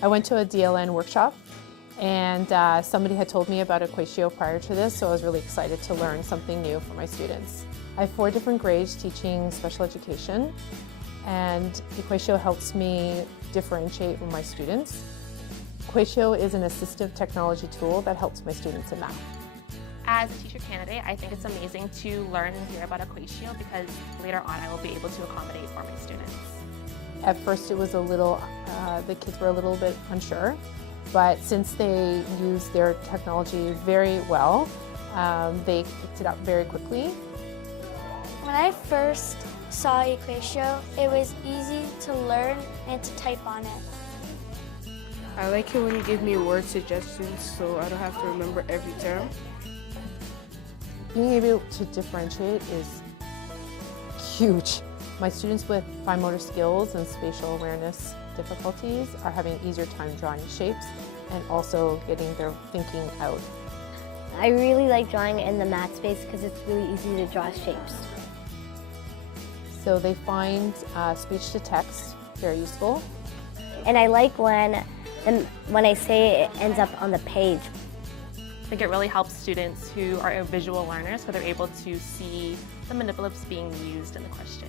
I went to a DLN workshop and somebody had told me about EquatIO prior to this, so I was really excited to learn something new for my students. I have 4 different grades teaching special education, and EquatIO helps me differentiate with my students. EquatIO is an assistive technology tool that helps my students in math. As a teacher candidate, I think it's amazing to learn and hear about EquatIO because later on I will be able to accommodate for my students. At first it was a little, the kids were a little bit unsure, but since they use their technology very well, they picked it up very quickly. When I first saw EquatIO, it was easy to learn and to type on it. I like it when you give me word suggestions so I don't have to remember every term. Being able to differentiate is huge. My students with fine motor skills and spatial awareness difficulties are having an easier time drawing shapes and also getting their thinking out. I really like drawing in the math space because it's really easy to draw shapes. So they find speech to text very useful. And I like when I say it ends up on the page. I think it really helps students who are visual learners so they're able to see the manipulatives being used in the question.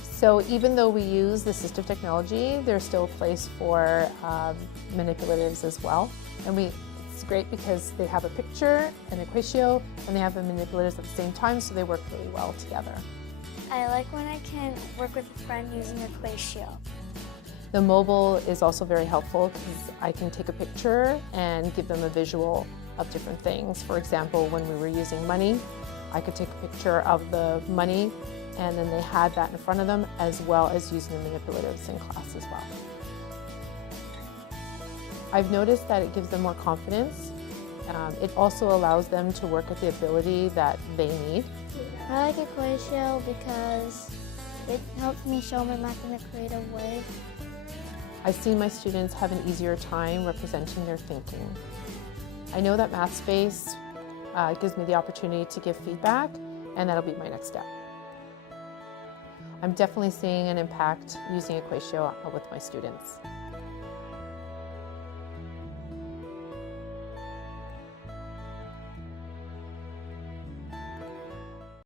So even though we use assistive technology, there's still a place for manipulatives as well. And it's great because they have a picture, an EquatIO, and they have the manipulatives at the same time, so they work really well together. I like when I can work with a friend using EquatIO. The mobile is also very helpful because I can take a picture and give them a visual of different things. For example, when we were using money, I could take a picture of the money and then they had that in front of them as well as using the manipulatives in class as well. I've noticed that it gives them more confidence. It also allows them to work at the ability that they need. I like EquatIO because it helps me show my math in a creative way. I've seen my students have an easier time representing their thinking. I know that math space gives me the opportunity to give feedback, and that'll be my next step. I'm definitely seeing an impact using EquatIO with my students.